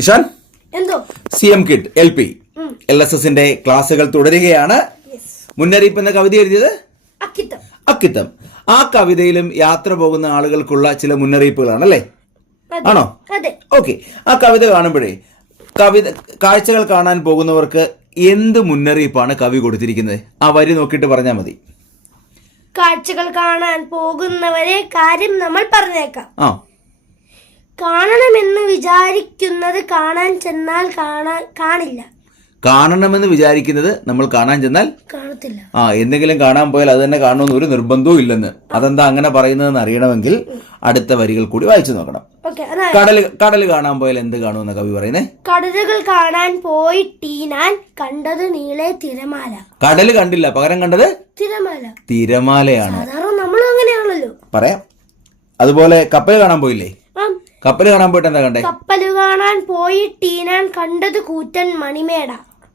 Nishan, CM kid LP LSSന്റെ ക്ലാസ്സുകൾ തുടരുകയാണ്. മുന്നറിയിപ്പ് എന്ന കവിത എഴുതിയത് അക്കിത്തം. ആ കവിതയിലും യാത്ര പോകുന്ന ആളുകൾക്കുള്ള ചില മുന്നറിയിപ്പുകളാണ് അല്ലേ? ആണോ? ഓക്കെ. ആ കവിത കാണുമ്പോഴേ കാഴ്ചകൾ കാണാൻ പോകുന്നവർക്ക് എന്ത് മുന്നറിയിപ്പാണ് കവി കൊടുത്തിരിക്കുന്നത്? ആ വരി നോക്കിയിട്ട് പറഞ്ഞാൽ മതി. കാഴ്ചകൾ കാണാൻ പോകുന്നവരെ കാര്യം നമ്മൾ പറഞ്ഞേക്കാം. കാണണമെന്ന് വിചാരിക്കുന്നത് കാണാൻ ചെന്നാൽ കാണില്ല. കാണണമെന്ന് വിചാരിക്കുന്നത് നമ്മൾ കാണാൻ ചെന്നാൽ കാണത്തില്ല. എന്തെങ്കിലും കാണാൻ പോയാൽ അത് തന്നെ കാണണമെന്ന് ഒരു നിർബന്ധവും ഇല്ലെന്ന്. അതെന്താ അങ്ങനെ പറയുന്നതെന്ന് അറിയണമെങ്കിൽ അടുത്ത വരികൾ കൂടി വായിച്ചു നോക്കണം. കടല് കാണാൻ പോയാൽ എന്ത് കാണുമെന്ന കവി പറയുന്നേ? കടലുകൾ കാണാൻ പോയിട്ടീനാൻ കണ്ടത് നീളെ തിരമാല. കടല് കണ്ടില്ല, പകരം കണ്ടത് തിരമാലയാണ്. നമ്മൾ അങ്ങനെയാണല്ലോ പറയാം. അതുപോലെ കപ്പൽ കാണാൻ പോയില്ലേ? കപ്പൽ കാണാൻ പോയിട്ട് എന്താ കണ്ടേ? കപ്പല് കാണാൻ പോയിട്ടീനാൻ കണ്ടത് കൂറ്റൻ മണിമേട.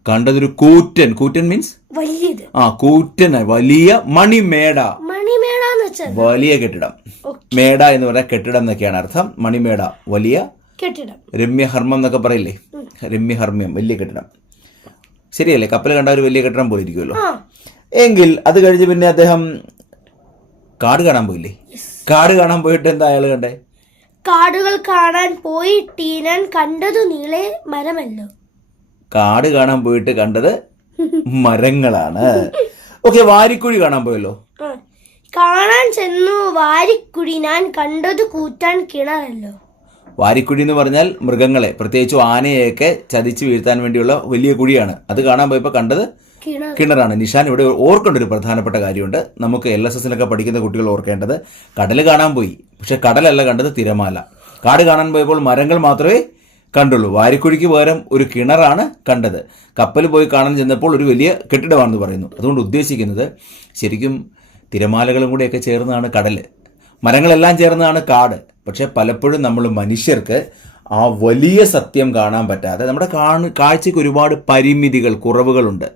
കണ്ടതൊരു കൂറ്റൻ മീൻസ് വലിയത്. കൂറ്റൻ വലിയ മണിമേട. വലിയ കെട്ടിടം. മേട എന്ന് പറഞ്ഞാൽ കെട്ടിടം എന്നൊക്കെയാണ് അർത്ഥം. മണിമേട വലിയ കെട്ടിടം. രമ്യഹർമ്മം എന്നൊക്കെ പറയില്ലേ? രമ്യഹർമ്മ്യം വലിയ കെട്ടിടം. ശരിയല്ലേ? കപ്പൽ കണ്ട ഒരു വലിയ കെട്ടിടം പോലെ ഇരിക്കുമല്ലോ. എങ്കിൽ അത് കഴിഞ്ഞ് പിന്നെ അദ്ദേഹം കാട് കാണാൻ പോയില്ലേ? കാട് കാണാൻ പോയിട്ട് എന്താ അയാൾ കണ്ടേ? കാടുകൾ കാണാൻ പോയിട്ടീനാൻ കണ്ടതു നീളെ മരമല്ലോ. കാട് കാണാൻ പോയിട്ട് കണ്ടത് മരങ്ങളാണ്. ഓക്കെ. വാരിക്കുഴി കാണാൻ പോയല്ലോ. കാണാൻ ചെന്നു വാരിക്കുഴി ഞാൻ കണ്ടത് കൂറ്റാൻ കിണറല്ലോ. വാരിക്കുഴി എന്ന് പറഞ്ഞാൽ മൃഗങ്ങളെ, പ്രത്യേകിച്ച് ആനയെയൊക്കെ ചതിച്ചു വീഴ്ത്താൻ വേണ്ടിയുള്ള വലിയ കുഴിയാണ്. അത് കാണാൻ പോയപ്പോൾ കണ്ടത് കിണറാണ്. നിഷാൻ ഇവിടെ ഓർക്കേണ്ട ഒരു പ്രധാനപ്പെട്ട കാര്യമുണ്ട്. നമുക്ക് LSSലൊക്കെ പഠിക്കുന്ന കുട്ടികൾ ഓർക്കേണ്ടത്, കടൽ കാണാൻ പോയി, പക്ഷെ കടലല്ല കണ്ടത്, തിരമാല. കാട് കാണാൻ പോയപ്പോൾ മരങ്ങൾ മാത്രമേ കണ്ടുള്ളൂ. വാരിക്കുഴിക്ക് പകരം ഒരു കിണറാണ് കണ്ടത്. കപ്പൽ പോയി കാണാൻ ചെന്നപ്പോൾ ഒരു വലിയ കെട്ടിടമാണെന്ന് പറയുന്നു. അതുകൊണ്ട് ഉദ്ദേശിക്കുന്നത് ശരിക്കും തിരമാലകളും കൂടെയൊക്കെ ചേർന്നാണ് കടൽ, മരങ്ങളെല്ലാം ചേർന്നാണ് കാട്. പക്ഷെ പലപ്പോഴും നമ്മൾ മനുഷ്യർക്ക് ആ വലിയ സത്യം കാണാൻ പറ്റാതെ നമ്മുടെ കാഴ്ചയ്ക്ക് ഒരുപാട് പരിമിതികൾ, കുറവുകളുണ്ട്.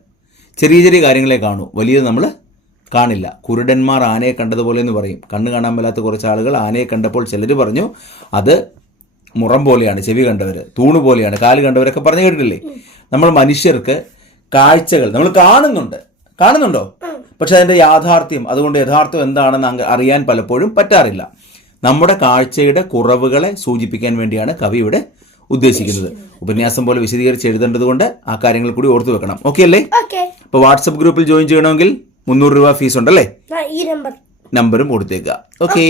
ചെറിയ ചെറിയ കാര്യങ്ങളെ കാണൂ, വലിയത് നമ്മൾ കാണില്ല. കുരുടന്മാർ ആനയെ കണ്ടതുപോലെ എന്ന് പറയും. കണ്ണ് കാണാൻ മേലാത്ത കുറച്ച് ആളുകൾ ആനയെ കണ്ടപ്പോൾ ചിലർ പറഞ്ഞു അത് മുറം പോലെയാണ്, ചെവി കണ്ടവർ തൂണ് പോലെയാണ്, കാല് കണ്ടവരൊക്കെ പറഞ്ഞു കേട്ടിട്ടില്ലേ? നമ്മൾ മനുഷ്യർക്ക് കാഴ്ചകൾ നമ്മൾ കാണുന്നുണ്ടോ? പക്ഷെ അതിന്റെ യാഥാർത്ഥ്യം, അതുകൊണ്ട് യഥാർത്ഥം എന്താണെന്ന് അറിയാൻ പലപ്പോഴും പറ്റാറില്ല. നമ്മുടെ കാഴ്ചയുടെ കുറവുകളെ സൂചിപ്പിക്കാൻ വേണ്ടിയാണ് കവി ഇവിടെ ഉദ്ദേശിക്കുന്നത്. ഉപന്യാസം പോലെ വിശദീകരിച്ച് എഴുതേണ്ടത് കൊണ്ട് ആ കാര്യങ്ങൾ കൂടി ഓർത്തു വെക്കണം. ഓക്കെ അല്ലേ? അപ്പൊ വാട്സപ്പ് ഗ്രൂപ്പിൽ ജോയിൻ ചെയ്യണമെങ്കിൽ 300 രൂപ ഫീസ് ഉണ്ടല്ലേ? നമ്പറും കൊടുത്തേക്കുക. ഓക്കെ.